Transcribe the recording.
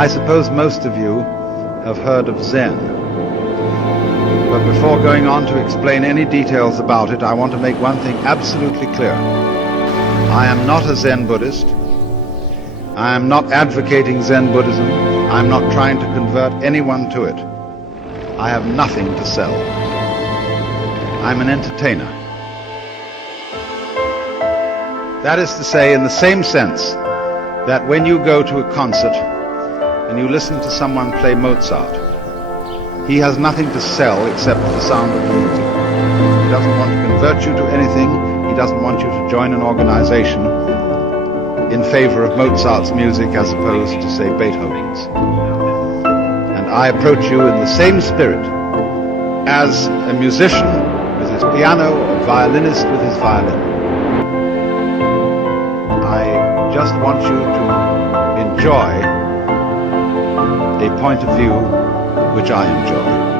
I suppose most of you have heard of Zen. But before going on to explain any details about it, I want to make one thing absolutely clear. I am not a Zen Buddhist. I am not advocating Zen Buddhism. I'm not trying to convert anyone to it. I have nothing to sell. I'm an entertainer. That is to say, in the same sense that when you go to a concert and you listen to someone play Mozart, he has nothing to sell except the sound of the music. He doesn't want to convert you to anything. He doesn't want you to join an organization in favor of Mozart's music as opposed to, say, Beethoven's. And I approach you in the same spirit as a musician with his piano or a violinist with his violin. I just want you to enjoy a point of view which I enjoy.